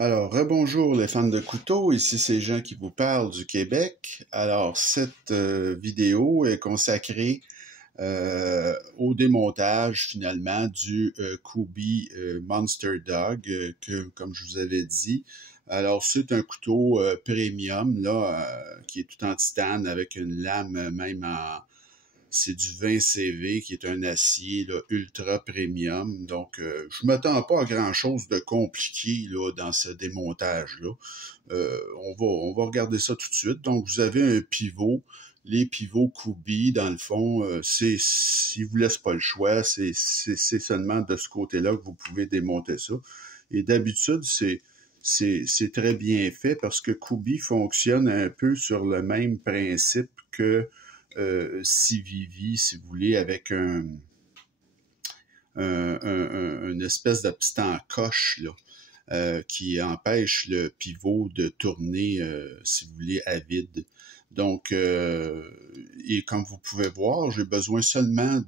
Alors, rebonjour les fans de couteaux, ici c'est Jean qui vous parle du Québec. Alors, cette vidéo est consacrée au démontage finalement du Kubey Monster Dog que, comme je vous avais dit, alors c'est un couteau premium là qui est tout en titane avec une lame même en c'est du 20 CV qui est un acier là, ultra premium. Donc, je m'attends pas à grand-chose de compliqué là, dans ce démontage-là. On va regarder ça tout de suite. Donc, vous avez un pivot. Les pivots Kubey, dans le fond, s'ils vous laissent pas le choix, c'est seulement de ce côté-là que vous pouvez démonter ça. Et d'habitude, c'est très bien fait parce que Kubey fonctionne un peu sur le même principe que Civivi, si vous voulez, avec une espèce de petit encoche là, qui empêche le pivot de tourner, si vous voulez, à vide. Donc, et comme vous pouvez voir, j'ai besoin seulement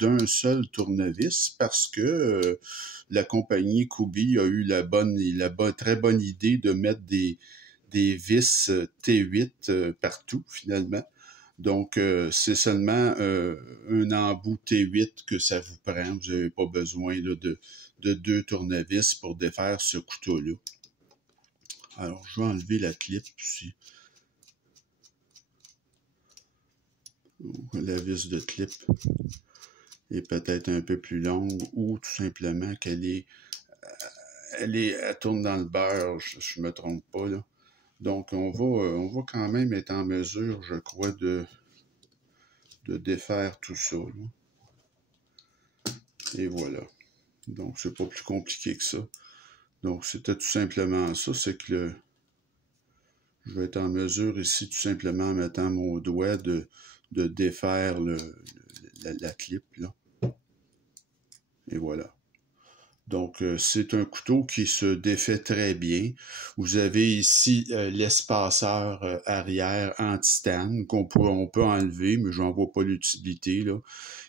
d'un seul tournevis parce que la compagnie Kubey a eu très bonne idée de mettre des vis T8 partout, finalement. Donc, c'est seulement un embout T8 que ça vous prend. Vous n'avez pas besoin là, de deux tournevis pour défaire ce couteau-là. Alors, je vais enlever la clip ici. La vis de clip est peut-être un peu plus longue ou tout simplement qu'elle tourne dans le beurre, je me trompe pas là. Donc, on va quand même être en mesure, je crois, de défaire tout ça, là. Et voilà. Donc, c'est pas plus compliqué que ça. Donc, c'était tout simplement ça, c'est que je vais être en mesure ici, tout simplement, en mettant mon doigt, de défaire la clip, là. Et voilà. Donc, c'est un couteau qui se défait très bien. Vous avez ici l'espaceur arrière en titane on peut enlever, mais j'en vois pas l'utilité, là.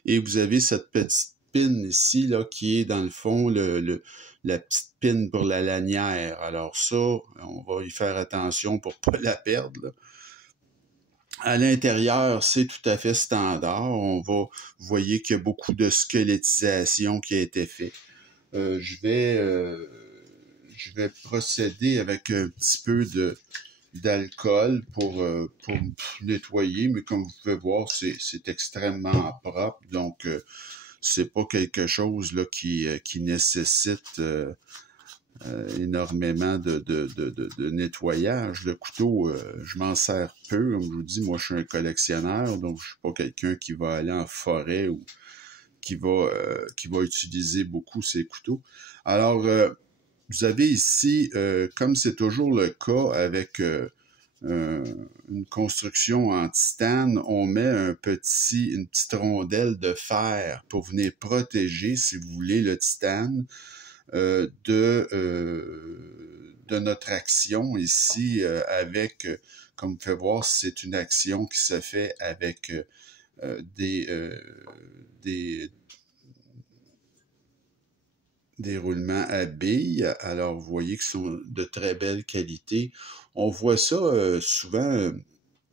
Et vous avez cette petite pin ici, là, qui est dans le fond la petite pin pour la lanière. Alors ça, on va y faire attention pour pas la perdre, là. À l'intérieur, c'est tout à fait standard. Vous voyez qu'il y a beaucoup de squelettisation qui a été faite. Je vais procéder avec un petit peu d'alcool pour nettoyer, mais comme vous pouvez voir, c'est extrêmement propre, donc c'est pas quelque chose là qui nécessite énormément de nettoyage. Le couteau, je m'en sers peu, comme je vous dis, moi je suis un collectionneur, donc je suis pas quelqu'un qui va aller en forêt ou qui va utiliser beaucoup ces couteaux. Alors, vous avez ici, comme c'est toujours le cas avec une construction en titane, on met une petite rondelle de fer pour venir protéger, si vous voulez, le titane de notre action ici avec, comme vous pouvez voir, c'est une action qui se fait avec des roulements à billes. Alors, vous voyez qu'ils sont de très belle qualité. On voit ça souvent.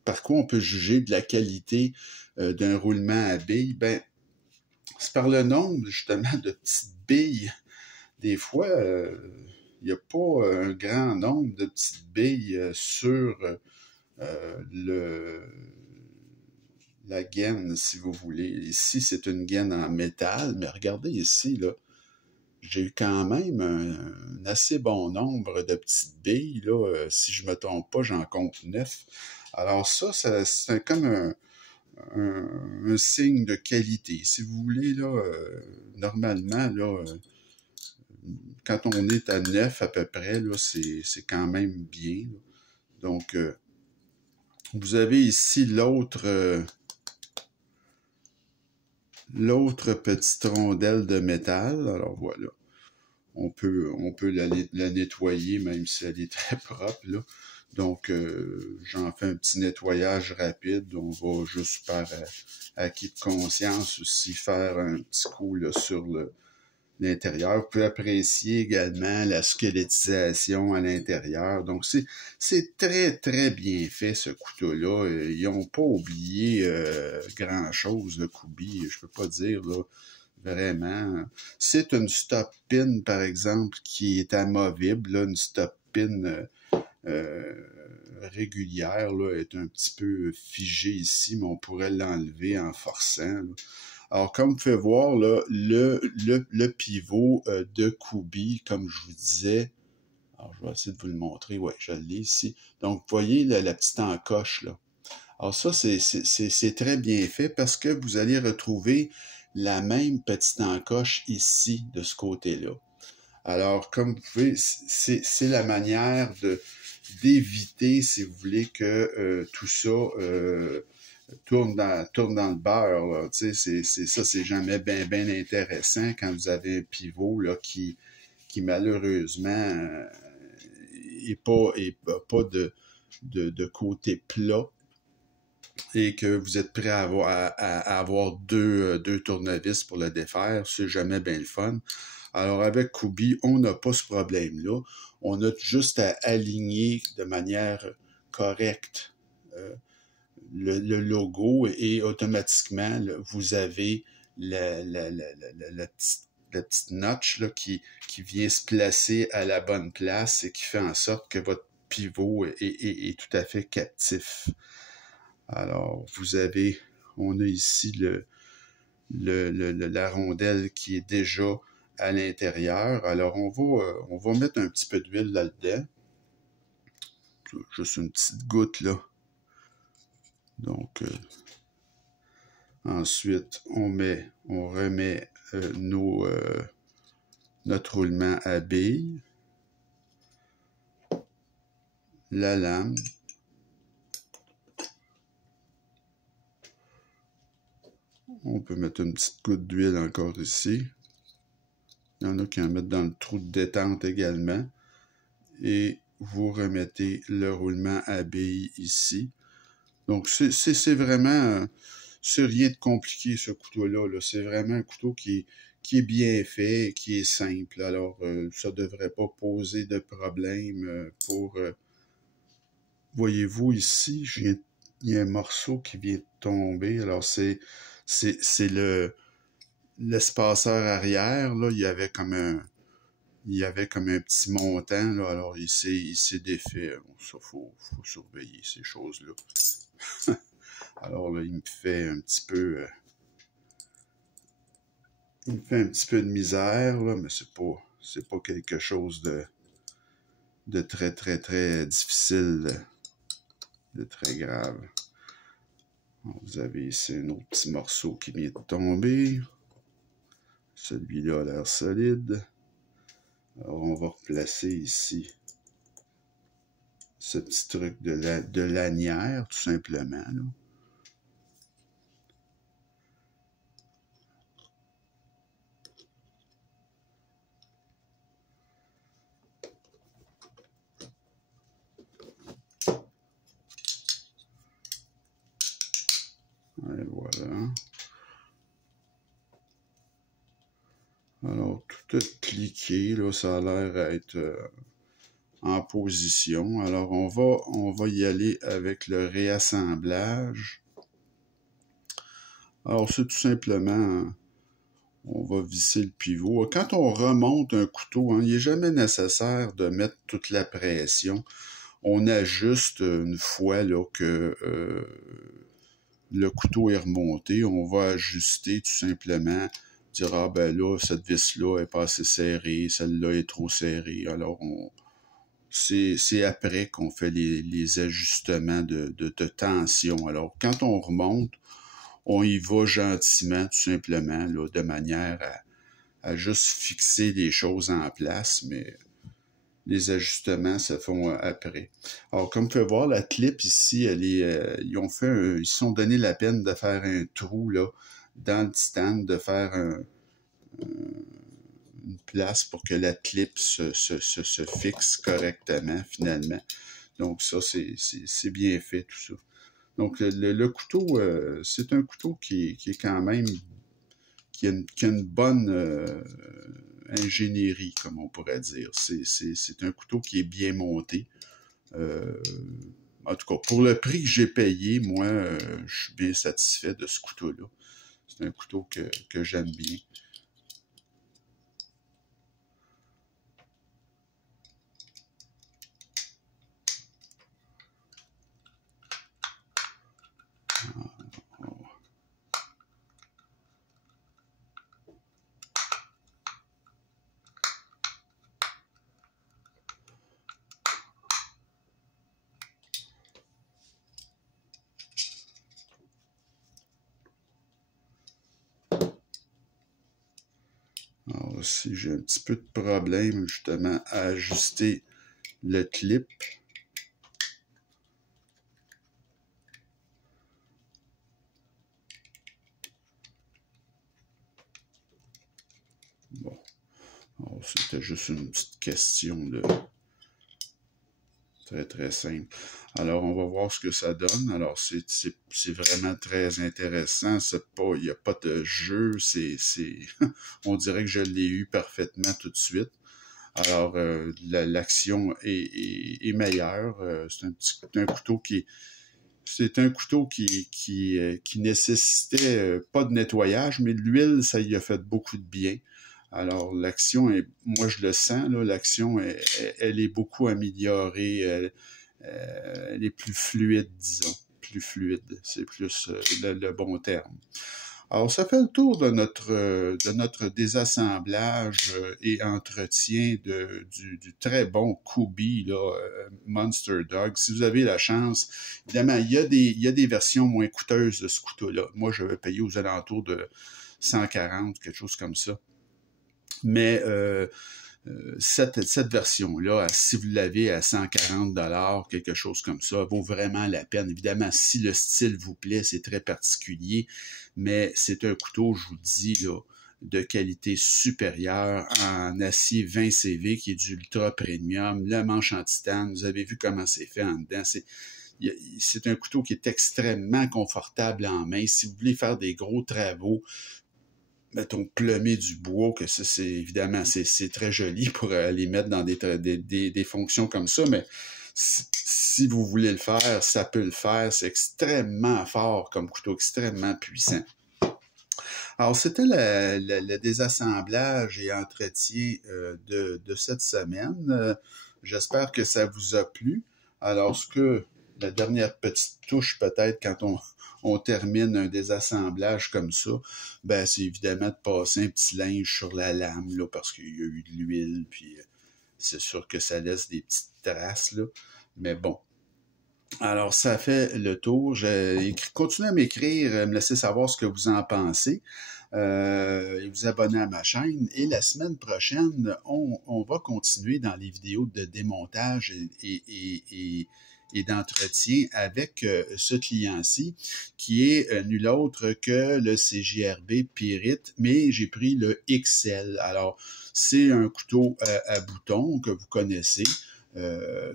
Par quoi on peut juger de la qualité d'un roulement à billes? Ben, c'est par le nombre, justement, de petites billes. Des fois, il n'y a pas un grand nombre de petites billes sur la gaine, si vous voulez. Ici, c'est une gaine en métal, mais regardez ici, là. J'ai eu quand même un assez bon nombre de petites billes, là. Si je me trompe pas, j'en compte 9. Alors ça c'est comme un signe de qualité. Si vous voulez, là, normalement, là, quand on est à 9 à peu près, là, c'est quand même bien, là. Donc, vous avez ici l'autre petite rondelle de métal. Alors voilà. On peut la nettoyer, même si elle est très propre, là. Donc, j'en fais un petit nettoyage rapide. On va juste par acquis de conscience aussi faire un petit coup là, sur l'intérieur. Vous pouvez apprécier également la squelettisation à l'intérieur. Donc, c'est très, très bien fait, ce couteau-là. Ils n'ont pas oublié grand-chose, le Kubi, je peux pas dire, là, vraiment. C'est une stop pin, par exemple, qui est amovible, là, une stop pin régulière, là, est un petit peu figée ici, mais on pourrait l'enlever en forçant, là. Alors, comme vous pouvez voir, là, le pivot de Kubi, comme je vous disais, alors je vais essayer de vous le montrer, ouais, je l'ai ici. Donc, vous voyez la petite encoche, là. Alors ça, c'est très bien fait parce que vous allez retrouver la même petite encoche ici, de ce côté-là. Alors, comme vous pouvez, c'est la manière d'éviter, si vous voulez, que tout ça tourne dans le beurre, là. Tu sais, ça, c'est jamais bien intéressant quand vous avez un pivot là, qui malheureusement est pas de côté plat et que vous êtes prêt à avoir deux tournevis pour le défaire. C'est jamais bien le fun. Alors, avec Kubi, on n'a pas ce problème-là. On a juste à aligner de manière correcte le logo et automatiquement, là, vous avez la petite notch là, qui vient se placer à la bonne place et qui fait en sorte que votre pivot est tout à fait captif. Alors, on a ici la rondelle qui est déjà à l'intérieur. Alors, on va mettre un petit peu d'huile là-dedans. Juste une petite goutte, là. Donc, ensuite, on remet notre roulement à billes, la lame, on peut mettre une petite goutte d'huile encore ici. Il y en a qui en mettent dans le trou de détente également. Et vous remettez le roulement à billes ici. Donc, c'est vraiment... c'est rien de compliqué, ce couteau-là. -là. C'est vraiment un couteau qui est bien fait, qui est simple. Alors, ça ne devrait pas poser de problème pour... voyez-vous ici, il y a un morceau qui vient de tomber. Alors, c'est l'espaceur arrière. Là, il y avait comme un petit montant. Là, alors, il s'est défait. Ça, faut surveiller ces choses-là. Alors là, il me fait un petit peu... il me fait un petit peu de misère, là, mais c'est pas quelque chose de très, très, très difficile, de très grave. Alors, vous avez ici un autre petit morceau qui vient de tomber. Celui-là a l'air solide. Alors, on va replacer ici ce petit truc de lanière, tout simplement, là. Et voilà. Alors, tout est cliqué, là, ça a l'air à être en position. Alors, on va y aller avec le réassemblage. Alors, c'est tout simplement, on va visser le pivot. Quand on remonte un couteau, hein, il n'est jamais nécessaire de mettre toute la pression. On ajuste une fois là, que le couteau est remonté. On va ajuster tout simplement. Dire, ah ben là, cette vis-là est pas assez serrée, celle-là est trop serrée. Alors, c'est après qu'on fait les ajustements de tension. Alors, quand on remonte, on y va gentiment, tout simplement, là, de manière à juste fixer les choses en place, mais les ajustements se font après. Alors, comme vous pouvez voir, la clip ici, ils se sont donné la peine de faire un trou là, dans le titane, de faire une place pour que la clip se fixe correctement, finalement. Donc, ça, c'est bien fait, tout ça. Donc, le couteau, c'est un couteau qui est quand même, qui a une bonne ingénierie, comme on pourrait dire. C'est un couteau qui est bien monté. En tout cas, pour le prix que j'ai payé, moi, je suis bien satisfait de ce couteau-là. C'est un couteau que j'aime bien. Alors ici, j'ai un petit peu de problème justement à ajuster le clip. Bon, c'était juste une petite question de très simple. Alors, on va voir ce que ça donne. Alors, c'est vraiment très intéressant. Il n'y a pas de jeu. On dirait que je l'ai eu parfaitement tout de suite. Alors, l'action est meilleure. C'est un couteau qui nécessitait pas de nettoyage, mais de l'huile, ça y a fait beaucoup de bien. Alors, l'action moi je le sens, là, l'action, elle est beaucoup améliorée, elle est plus fluide, disons, plus fluide, c'est plus le bon terme. Alors, ça fait le tour de notre désassemblage et entretien du très bon Kubey, là, Monster Dog. Si vous avez la chance, évidemment, il y a des versions moins coûteuses de ce couteau-là. Moi, je vais payer aux alentours de 140, quelque chose comme ça. Mais cette version-là, si vous l'avez à 140 $, quelque chose comme ça, vaut vraiment la peine. Évidemment, si le style vous plaît, c'est très particulier, mais c'est un couteau, je vous dis, là, de qualité supérieure en acier 20 CV qui est du ultra premium, le manche en titane, vous avez vu comment c'est fait en dedans, c'est un couteau qui est extrêmement confortable en main. Si vous voulez faire des gros travaux, mettons, plumer du bois, que ça, évidemment, c'est très joli pour les mettre dans des fonctions comme ça, mais si vous voulez le faire, ça peut le faire. C'est extrêmement fort comme couteau, extrêmement puissant. Alors, c'était le désassemblage et entretien de cette semaine. J'espère que ça vous a plu. Alors, la dernière petite touche, peut-être, quand on termine un désassemblage comme ça, ben c'est évidemment de passer un petit linge sur la lame, là, parce qu'il y a eu de l'huile, puis c'est sûr que ça laisse des petites traces, là. Mais bon. Alors, ça fait le tour. Continuez à m'écrire, me laisser savoir ce que vous en pensez. Et vous abonner à ma chaîne. Et la semaine prochaine, on va continuer dans les vidéos de démontage et d'entretien avec ce client-ci, qui est nul autre que le CJRB Pyrite, mais j'ai pris le XL. Alors, c'est un couteau à boutons que vous connaissez.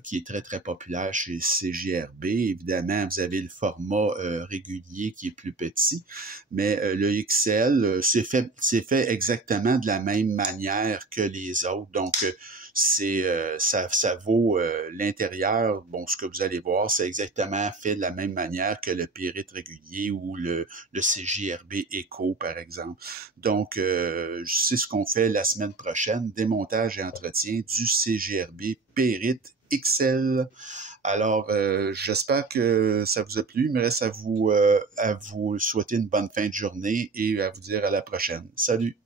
Qui est très populaire chez CJRB. Évidemment, vous avez le format régulier qui est plus petit, mais le XL, c'est fait exactement de la même manière que les autres. Donc, ça vaut l'intérieur. Bon, ce que vous allez voir, c'est exactement fait de la même manière que le Pyrite régulier ou le CJRB Eco, par exemple. Donc, c'est ce qu'on fait la semaine prochaine, démontage et entretien du CJRB Pyrite XL. Alors, j'espère que ça vous a plu. Il me reste à vous souhaiter une bonne fin de journée et à vous dire à la prochaine. Salut!